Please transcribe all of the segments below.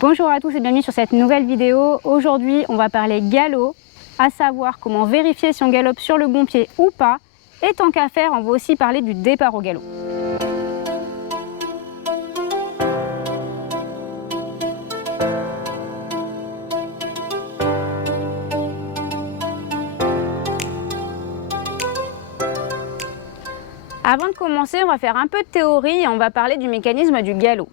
Bonjour à tous et bienvenue sur cette nouvelle vidéo. Aujourd'hui, on va parler galop, à savoir comment vérifier si on galope sur le bon pied ou pas. Et tant qu'à faire, on va aussi parler du départ au galop. Avant de commencer, on va faire un peu de théorie et on va parler du mécanisme du galop.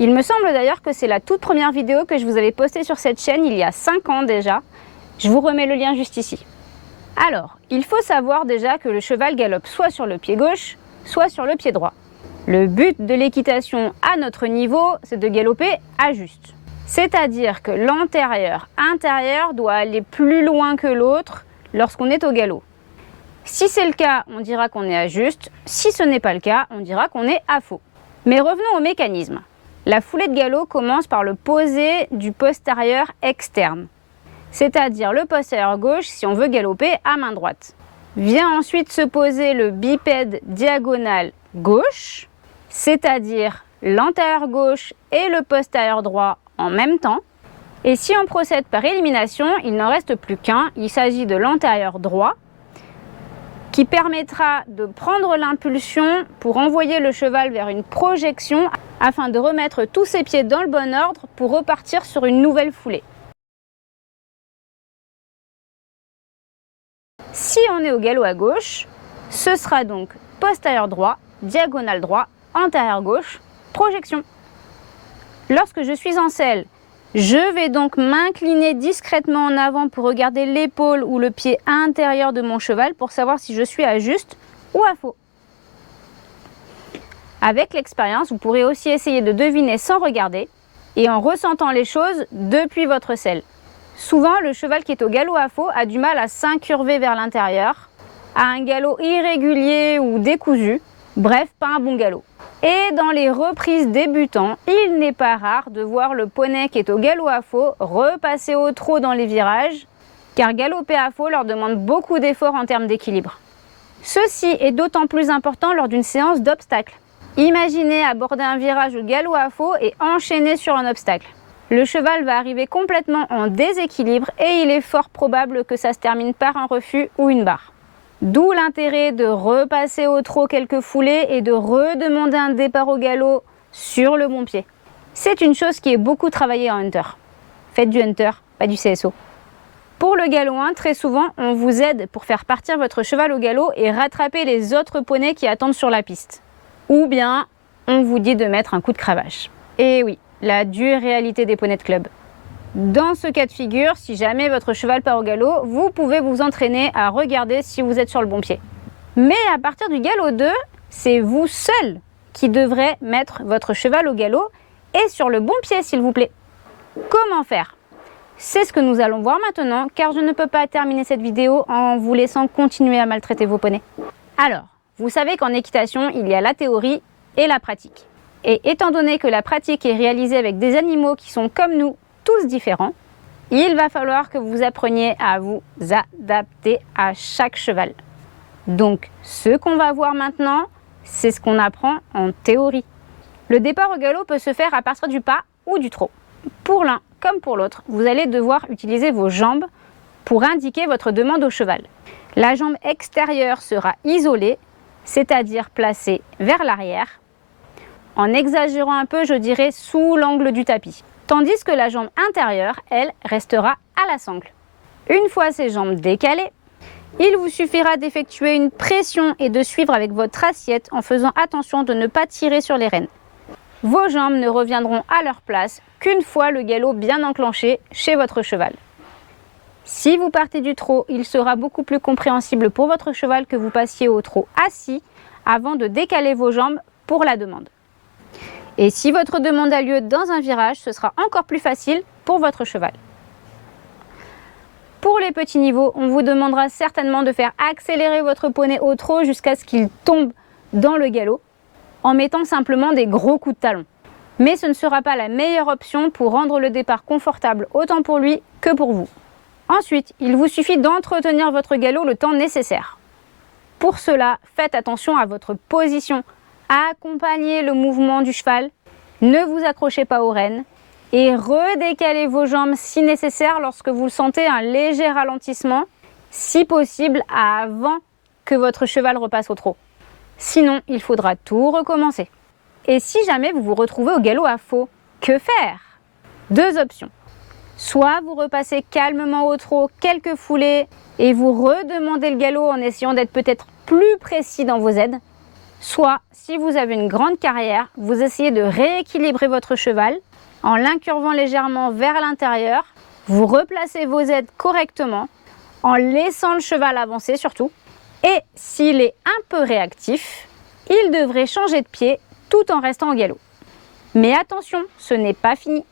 Il me semble d'ailleurs que c'est la toute première vidéo que je vous avais postée sur cette chaîne il y a 5 ans déjà. Je vous remets le lien juste ici. Alors, il faut savoir déjà que le cheval galope soit sur le pied gauche, soit sur le pied droit. Le but de l'équitation à notre niveau, c'est de galoper à juste. C'est-à-dire que l'antérieur-intérieur doit aller plus loin que l'autre lorsqu'on est au galop. Si c'est le cas, on dira qu'on est à juste. Si ce n'est pas le cas, on dira qu'on est à faux. Mais revenons au mécanisme. La foulée de galop commence par le posé du postérieur externe, c'est-à-dire le postérieur gauche si on veut galoper à main droite. Vient ensuite se poser le bipède diagonal gauche, c'est-à-dire l'antérieur gauche et le postérieur droit en même temps. Et si on procède par élimination, il n'en reste plus qu'un, il s'agit de l'antérieur droit, qui permettra de prendre l'impulsion pour envoyer le cheval vers une projection afin de remettre tous ses pieds dans le bon ordre pour repartir sur une nouvelle foulée. Si on est au galop à gauche, ce sera donc postérieur droit, diagonale droit, antérieur gauche, projection. Lorsque je suis en selle, je vais donc m'incliner discrètement en avant pour regarder l'épaule ou le pied intérieur de mon cheval pour savoir si je suis à juste ou à faux. Avec l'expérience, vous pourrez aussi essayer de deviner sans regarder et en ressentant les choses depuis votre selle. Souvent, le cheval qui est au galop à faux a du mal à s'incurver vers l'intérieur, a un galop irrégulier ou décousu, bref, pas un bon galop. Et dans les reprises débutants, il n'est pas rare de voir le poney qui est au galop à faux repasser au trot dans les virages, car galoper à faux leur demande beaucoup d'efforts en termes d'équilibre. Ceci est d'autant plus important lors d'une séance d'obstacles. Imaginez aborder un virage au galop à faux et enchaîner sur un obstacle. Le cheval va arriver complètement en déséquilibre et il est fort probable que ça se termine par un refus ou une barre. D'où l'intérêt de repasser au trot quelques foulées et de redemander un départ au galop sur le bon pied. C'est une chose qui est beaucoup travaillée en hunter. Faites du hunter, pas du CSO. Pour le galop 1, très souvent, on vous aide pour faire partir votre cheval au galop et rattraper les autres poneys qui attendent sur la piste. Ou bien, on vous dit de mettre un coup de cravache. Et oui, la dure réalité des poneys de club. Dans ce cas de figure, si jamais votre cheval part au galop, vous pouvez vous entraîner à regarder si vous êtes sur le bon pied. Mais à partir du galop 2, c'est vous seul qui devrez mettre votre cheval au galop et sur le bon pied s'il vous plaît. Comment faire? C'est ce que nous allons voir maintenant car je ne peux pas terminer cette vidéo en vous laissant continuer à maltraiter vos poneys. Alors, vous savez qu'en équitation, il y a la théorie et la pratique. Et étant donné que la pratique est réalisée avec des animaux qui sont comme nous, tous différents, il va falloir que vous appreniez à vous adapter à chaque cheval. Donc, ce qu'on va voir maintenant, c'est ce qu'on apprend en théorie. Le départ au galop peut se faire à partir du pas ou du trot. Pour l'un comme pour l'autre, vous allez devoir utiliser vos jambes pour indiquer votre demande au cheval. La jambe extérieure sera isolée, c'est-à-dire placée vers l'arrière. En exagérant un peu, je dirais sous l'angle du tapis. Tandis que la jambe intérieure, elle, restera à la sangle. Une fois ces jambes décalées, il vous suffira d'effectuer une pression et de suivre avec votre assiette en faisant attention de ne pas tirer sur les rênes. Vos jambes ne reviendront à leur place qu'une fois le galop bien enclenché chez votre cheval. Si vous partez du trot, il sera beaucoup plus compréhensible pour votre cheval que vous passiez au trot assis avant de décaler vos jambes pour la demande. Et si votre demande a lieu dans un virage, ce sera encore plus facile pour votre cheval. Pour les petits niveaux, on vous demandera certainement de faire accélérer votre poney au trot jusqu'à ce qu'il tombe dans le galop, en mettant simplement des gros coups de talon. Mais ce ne sera pas la meilleure option pour rendre le départ confortable autant pour lui que pour vous. Ensuite, il vous suffit d'entretenir votre galop le temps nécessaire. Pour cela, faites attention à votre position. Accompagnez le mouvement du cheval, ne vous accrochez pas aux rênes Et redécalez vos jambes si nécessaire lorsque vous sentez un léger ralentissement, si possible avant que votre cheval repasse au trot. Sinon, il faudra tout recommencer. Et si jamais vous vous retrouvez au galop à faux, que faire? Deux options. Soit vous repassez calmement au trot quelques foulées et vous redemandez le galop en essayant d'être peut-être plus précis dans vos aides. Soit, si vous avez une grande carrière, vous essayez de rééquilibrer votre cheval en l'incurvant légèrement vers l'intérieur. Vous replacez vos aides correctement en laissant le cheval avancer surtout. Et s'il est un peu réactif, il devrait changer de pied tout en restant au galop. Mais attention, ce n'est pas fini.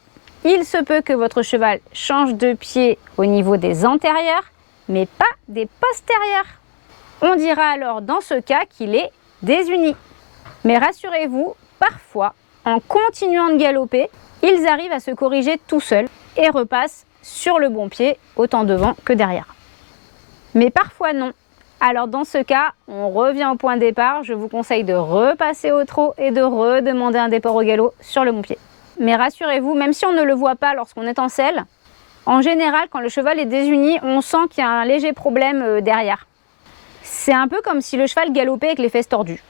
Il se peut que votre cheval change de pied au niveau des antérieurs, mais pas des postérieurs. On dira alors dans ce cas qu'il est désuni. Mais rassurez-vous, parfois, en continuant de galoper, ils arrivent à se corriger tout seuls et repassent sur le bon pied, autant devant que derrière. Mais parfois non. Alors dans ce cas, on revient au point de départ. Je vous conseille de repasser au trot et de redemander un départ au galop sur le bon pied. Mais rassurez-vous, même si on ne le voit pas lorsqu'on est en selle, en général, quand le cheval est désuni, on sent qu'il y a un léger problème derrière. C'est un peu comme si le cheval galopait avec les fesses tordues.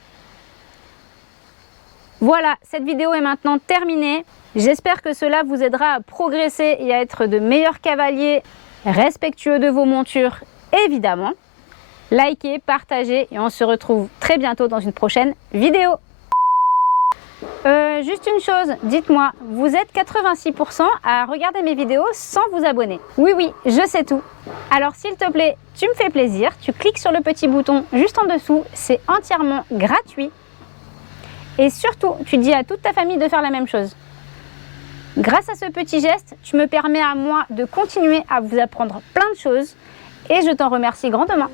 Voilà, cette vidéo est maintenant terminée. J'espère que cela vous aidera à progresser et à être de meilleurs cavaliers, respectueux de vos montures, évidemment. Likez, partagez et on se retrouve très bientôt dans une prochaine vidéo. Juste une chose, dites-moi, vous êtes 86% à regarder mes vidéos sans vous abonner. Oui, je sais tout. Alors s'il te plaît, tu me fais plaisir, tu cliques sur le petit bouton juste en dessous, c'est entièrement gratuit. Et surtout, tu dis à toute ta famille de faire la même chose. Grâce à ce petit geste, tu me permets à moi de continuer à vous apprendre plein de choses et je t'en remercie grandement.